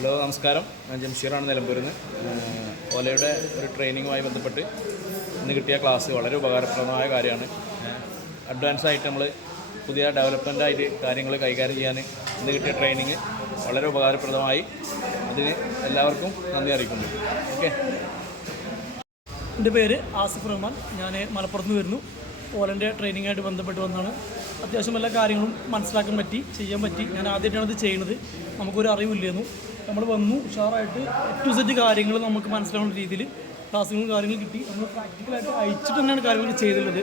Hello നമസ്കാരം, ഞാൻ ജംഷീറാണ് നിലമ്പൂരിൽ നിന്ന്. ഓലയുടെ ഒരു ട്രെയിനിങ്ങുമായി ബന്ധപ്പെട്ട് ഇന്ന് കിട്ടിയ ക്ലാസ് വളരെ ഉപകാരപ്രദമായ കാര്യമാണ്. അഡ്വാൻസ് ആയിട്ട് നമ്മൾ പുതിയ ഡെവലപ്മെൻ്റായിട്ട് കാര്യങ്ങൾ കൈകാര്യം ചെയ്യാൻ ഇന്ന് കിട്ടിയ ട്രെയിനിങ് വളരെ ഉപകാരപ്രദമായി. അതിന് എല്ലാവർക്കും നന്ദി അറിയിക്കുന്നു. ഓക്കെ. എൻ്റെ പേര് ആസിഫ് റഹ്മാൻ. ഞാൻ മലപ്പുറത്ത് നിന്ന് വരുന്നു. ഓലൻ്റെ ട്രെയിനിങ്ങായിട്ട് ബന്ധപ്പെട്ട് വന്നാണ്. അത്യാവശ്യം എല്ലാ കാര്യങ്ങളും മനസ്സിലാക്കാൻ പറ്റി, ചെയ്യാൻ പറ്റി. ഞാൻ ആദ്യമായിട്ടാണ് ഇത് ചെയ്യുന്നത്. നമുക്കൊരു അറിവില്ലായിരുന്നു. നമ്മൾ വന്നു ഉഷാറായിട്ട് ടു സെറ്റ് കാര്യങ്ങൾ നമുക്ക് മനസ്സിലാവുന്ന രീതിയിൽ ക്ലാസ്സുകളും കാര്യങ്ങളും കിട്ടി. നമ്മൾ പ്രാക്ടിക്കലായിട്ട് അയച്ചിട്ട് തന്നെയാണ് കാര്യങ്ങൾ ചെയ്തിട്ടുള്ളത്.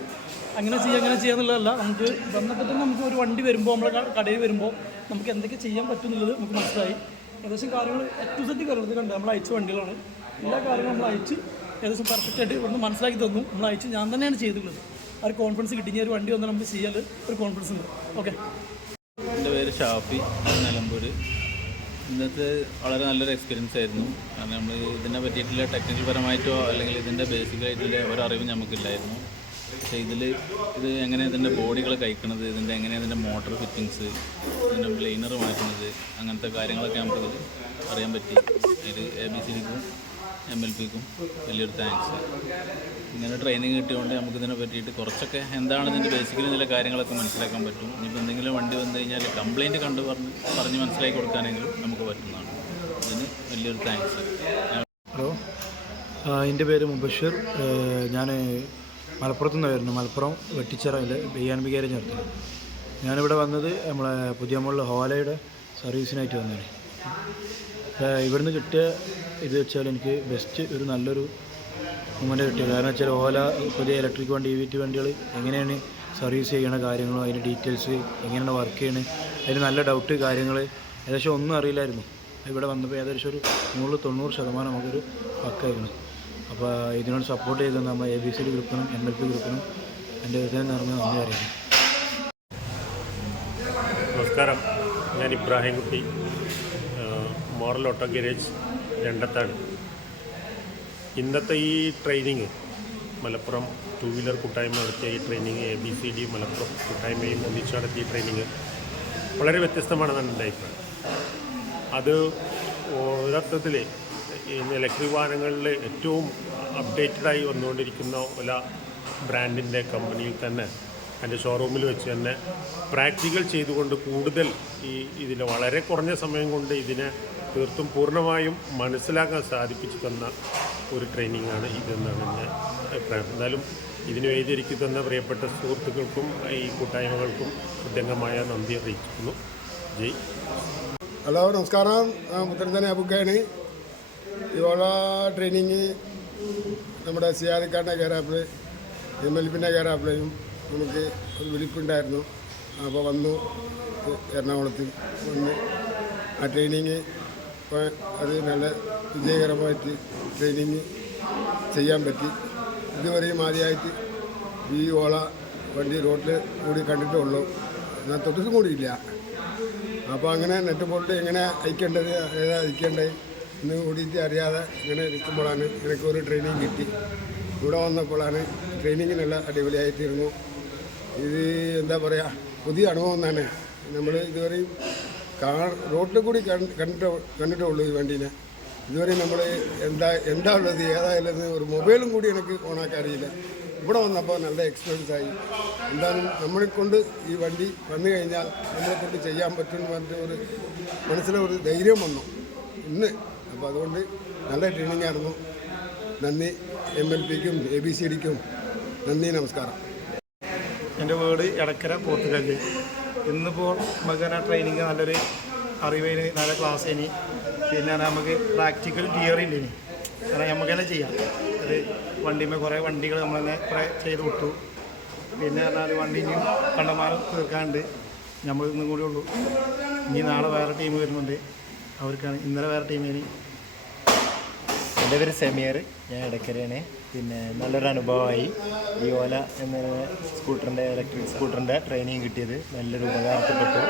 അങ്ങനെ ചെയ്യാന്നുള്ളതല്ല, നമുക്ക് വന്നിട്ട് തന്നെ നമുക്ക് ഒരു വണ്ടി വരുമ്പോൾ നമ്മളെ കടയിൽ വരുമ്പോൾ നമുക്ക് എന്തൊക്കെ ചെയ്യാൻ പറ്റും എന്നുള്ളത് നമുക്ക് മനസ്സിലായി. ഏകദേശം കാര്യങ്ങൾ ടു സെറ്റ് കാര്യങ്ങൾ കണ്ട് നമ്മൾ അയച്ച വണ്ടികളാണ്. എല്ലാ കാര്യങ്ങളും നമ്മൾ അയച്ച് ഏകദേശം പെർഫെക്റ്റായിട്ട് ഇവിടുന്ന് മനസ്സിലാക്കി തന്നു. നമ്മൾ അയച്ച് ഞാൻ തന്നെയാണ് ചെയ്തിട്ടുള്ളത്. ആ ഒരു കോൺഫിഡൻസ് കിട്ടി. ഒരു വണ്ടി വന്നാൽ നമുക്ക് ചെയ്യാൻ ഒരു കോൺഫിഡൻസ് ഉണ്ട്. ഓക്കെ. എൻ്റെ പേര് ഷാഫി, നിലമ്പൂർ. ഇന്നത്തെ വളരെ നല്ലൊരു എക്സ്പീരിയൻസ് ആയിരുന്നു. കാരണം നമ്മൾ ഇതിനെ പറ്റിയിട്ടുള്ള ടെക്നിക്കൽ പരമായിട്ടോ അല്ലെങ്കിൽ ഇതിൻ്റെ ബേസിക്കായിട്ടുള്ള ഒരറിവ് നമുക്കില്ലായിരുന്നു. പക്ഷേ ഇത് എങ്ങനെ ഇതിൻ്റെ ബോഡികൾ കഴിക്കുന്നത്, എങ്ങനെയാണ് ഇതിൻ്റെ മോട്ടർ ഫിറ്റിങ്സ്, ഇതിൻ്റെ ലൈനർ മാറ്റുന്നത്, അങ്ങനത്തെ കാര്യങ്ങളൊക്കെ നമുക്ക് അറിയാൻ പറ്റി. ഇത് ABCDക്കും MLPക്കും വലിയൊരു താങ്ക്സ്. ഇങ്ങനെ ട്രെയിനിങ് കിട്ടിയതുകൊണ്ട് നമുക്കിതിനെ പറ്റിയിട്ട് കുറച്ചൊക്കെ എന്താണ് ഇതിൻ്റെ ബേസിക്കലി ചില കാര്യങ്ങളൊക്കെ മനസ്സിലാക്കാൻ പറ്റും. ഇനിയിപ്പോൾ എന്തെങ്കിലും വണ്ടി വന്നു കഴിഞ്ഞാൽ കംപ്ലയിൻറ്റ് പറഞ്ഞ് മനസ്സിലാക്കി കൊടുക്കാനെങ്കിലും നമുക്ക് പറ്റുന്നതാണ്. ഇതിന് വലിയൊരു താങ്ക്സ്. ഹലോ, എൻ്റെ പേര് മുബഷിർ. ഞാൻ മലപ്പുറത്തു നിന്ന് വരുന്നു. മലപ്പുറം വെട്ടിച്ചിറയിൽ BNB ഗാരേജ് നടത്തുന്നത്. ഞാനിവിടെ വന്നത് നമ്മളെ പുതിയ മോളിൽ ഹോലയുടെ സർവീസിനായിട്ട് വന്നതാണ്. ഇവിടുന്ന് കിട്ടിയ ഇത് വെച്ചാൽ എനിക്ക് ബെസ്റ്റ് ഒരു നല്ലൊരു മൂമെൻ്റ് കിട്ടിയത്. കാരണം വെച്ചാൽ ഓല പുതിയ ഇലക്ട്രിക് വണ്ടി EVT വണ്ടികൾ എങ്ങനെയാണ് സർവീസ് ചെയ്യണ കാര്യങ്ങളും അതിൻ്റെ ഡീറ്റെയിൽസ് എങ്ങനെയാണ് വർക്ക് ചെയ്യണത്, അതിന് നല്ല ഡൗട്ട് കാര്യങ്ങൾ ഏകദേശം ഒന്നും അറിയില്ലായിരുന്നു. ഇവിടെ വന്നപ്പോൾ ഏകദേശം ഒരു 190% നമുക്കൊരു പക്കായിരുന്നു. അപ്പോൾ ഇതിനോട് സപ്പോർട്ട് ചെയ്ത് നമ്മൾ ABCD ഗ്രൂപ്പിനും MLP ഗ്രൂപ്പിനും എൻ്റെ ഇതിൽ നിറഞ്ഞ നന്ദി അറിയാം. നമസ്കാരം, ഞാൻ Ibrahim Kutty, moral auto garage രണ്ടത്താണ്. ഇന്നത്തെ ഈ ട്രെയിനിങ് മലപ്പുറം 2 വീലർ കൂട്ടായ്മ നടത്തിയ ഈ ട്രെയിനിങ് ABCD മലപ്പുറം കൂട്ടായ്മയും ഒന്നിച്ച് നടത്തിയ ട്രെയിനിങ് വളരെ വ്യത്യസ്തമാണെന്നാണ് എൻ്റെ അഭിപ്രായം. അത് ഒരർത്ഥത്തിൽ ഇന്ന് ഇലക്ട്രിക് വാഹനങ്ങളിൽ ഏറ്റവും അപ്ഡേറ്റഡായി വന്നുകൊണ്ടിരിക്കുന്ന ഓല ബ്രാൻഡിൻ്റെ കമ്പനിയിൽ തന്നെ എൻ്റെ ഷോറൂമിൽ വെച്ച് തന്നെ പ്രാക്ടിക്കൽ ചെയ്തുകൊണ്ട് കൂടുതൽ ഇതിൽ വളരെ കുറഞ്ഞ സമയം കൊണ്ട് ഇതിനെ തീർത്തും പൂർണ്ണമായും മനസ്സിലാക്കാൻ സാധിപ്പിച്ചു തന്ന ഒരു ട്രെയിനിങ്ങാണ് ഇതെന്നാണ് എൻ്റെ അഭിപ്രായം. എന്നാലും ഇതിന് വേദിയൊരുക്കി തന്ന പ്രിയപ്പെട്ട സുഹൃത്തുക്കൾക്കും ഈ കൂട്ടായ്മകൾക്കും ഹൃദയംഗമായ നന്ദി അറിയിക്കുന്നു. ജയ്. ഹലോ, നമസ്കാരം. മുത്തരത്തന്നെ അബുക്കാണ്. ഇവള ട്രെയിനിങ് നമ്മുടെ സിയാദിക്കാരൻ്റെ കയറാപ്പിൽ MLPൻ്റെ കയറാപ്പിലും നമുക്ക് ഒരു വിളിപ്പുണ്ടായിരുന്നു. അപ്പോൾ വന്നു എറണാകുളത്ത് വന്ന് ആ ട്രെയിനിങ് അത് നല്ല വിജയകരമായിട്ട് ട്രെയിനിങ് ചെയ്യാൻ പറ്റി. ഇതുവരെയും ആദ്യമായിട്ട് ഈ ഓള വണ്ടി റോഡിൽ കൂടി കണ്ടിട്ടുള്ളൂ, എന്നാൽ തൊട്ടിട്ടും കൂടിയില്ല. അപ്പോൾ അങ്ങനെ നെറ്റ് ബോൾട്ട് എങ്ങനെ അയക്കേണ്ടത്, ഏതാ അയക്കേണ്ടത് എന്ന് കൂടിയിട്ട് അറിയാതെ ഇങ്ങനെ ഇരിക്കുമ്പോഴാണ് എനിക്കൊരു ട്രെയിനിങ് കിട്ടി. ഇവിടെ വന്നപ്പോഴാണ് ട്രെയിനിങ് നല്ല അടിപൊളിയായിട്ടിരുന്നു. ഇത് എന്താ പറയുക, പുതിയ അനുഭവം തന്നെ. നമ്മൾ ഇതുവരെയും റോഡിൽ കൂടി കണ്ടിട്ടുള്ളൂ ഈ വണ്ടീനെ. ഇതുവരെ നമ്മൾ എന്താ ഉള്ളത് ഏതായാലും ഒരു മൊബൈലും കൂടി എനിക്ക് ഓണാക്കാൻ അറിയില്ല. ഇവിടെ വന്നപ്പോൾ നല്ല എക്സ്പീരിയൻസ് ആയി. എന്തായാലും നമ്മളെ കൊണ്ട് ഈ വണ്ടി വന്നു കഴിഞ്ഞാൽ നമ്മളെ കൊണ്ട് ചെയ്യാൻ പറ്റുമെന്ന് പറഞ്ഞിട്ട് ഒരു മനസ്സിലൊരു ധൈര്യം വന്നു ഇന്ന്. അപ്പോൾ അതുകൊണ്ട് നല്ല ട്രെയിനിങ് ആയിരുന്നു. നന്ദി MLPക്കും ABCDക്കും നന്ദി, നമസ്കാരം. എൻ്റെ വീട് എടക്കര പോത്തുകല്ല്. ഇന്നിപ്പോൾ നമുക്ക് ട്രെയിനിങ് നല്ലൊരു അറിവിന് നല്ല ക്ലാസ് ഇനി പിന്നെ നമുക്ക് പ്രാക്ടിക്കൽ തിയറി ഇല്ല ഇനി. കാരണം നമുക്ക് തന്നെ ചെയ്യാം. അത് വണ്ടിമേ കുറേ വണ്ടികൾ നമ്മൾ തന്നെ കുറേ ചെയ്ത് വിട്ടു. പിന്നെ പറഞ്ഞാൽ വണ്ടി ഇനിയും കണ്ടമാനം തീർക്കാനുണ്ട്. നമ്മൾ ഇന്നും കൂടി ഉള്ളൂ. ഇനി നാളെ വേറെ ടീം വരുന്നുണ്ട്. അവർക്കാണ് ഇന്നലെ വേറെ ടീമിന്. എൻ്റെ പേര് സമീർ, ഞാൻ ഇടയ്ക്കരയാണ്. പിന്നെ നല്ലൊരു അനുഭവമായി ഈ ഓല എന്ന ഇലക്ട്രിക് സ്കൂട്ടറിൻ്റെ ട്രെയിനിങ് കിട്ടിയത് നല്ലൊരു ഉപകാരപ്പെട്ടു.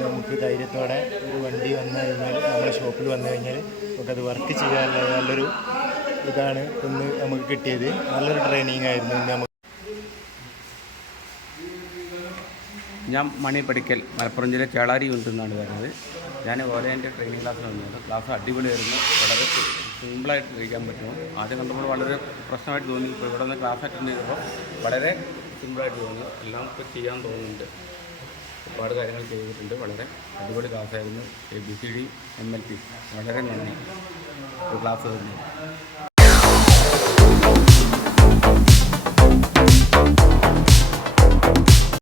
നമുക്ക് ധൈര്യത്തോടെ ഒരു വണ്ടി വന്നു കഴിഞ്ഞാൽ നമ്മുടെ ഷോപ്പിൽ വന്നു കഴിഞ്ഞാൽ നമുക്കത് വർക്ക് ചെയ്യാനുള്ള നല്ലൊരു ഇതാണ് ഇന്ന് നമുക്ക് കിട്ടിയത്. നല്ലൊരു ട്രെയിനിങ് ആയിരുന്നു ഇന്ന് നമുക്ക്. ഞാൻ മണി പഠിക്കൽ, മലപ്പുറം ജില്ല ചേളാരി യൂണിറ്റിൽ നിന്നാണ് വരുന്നത്. ഞാൻ ഓലേൻ്റെ ട്രെയിനിങ് ക്ലാസ്സിന് വന്നത്. ക്ലാസ് അടിപൊളിയായിരുന്നു. വളരെ സിമ്പിളായിട്ട് കഴിക്കാൻ പറ്റുമോ. ആദ്യം കണ്ടപ്പോൾ വളരെ പ്രശ്നമായിട്ട് തോന്നി. ഇപ്പോൾ ഇവിടെ നിന്ന് ക്ലാസ് അറ്റൻഡ് ചെയ്തപ്പോൾ വളരെ സിമ്പിളായിട്ട് തോന്നി. എല്ലാം ഇപ്പോൾ ചെയ്യാൻ തോന്നുന്നുണ്ട്. ഒരുപാട് കാര്യങ്ങൾ ചെയ്തിട്ടുണ്ട്. വളരെ അടിപൊളി ക്ലാസ്സായിരുന്നു. ABCD MLP വളരെ നന്ദി ക്ലാസ് തന്നു.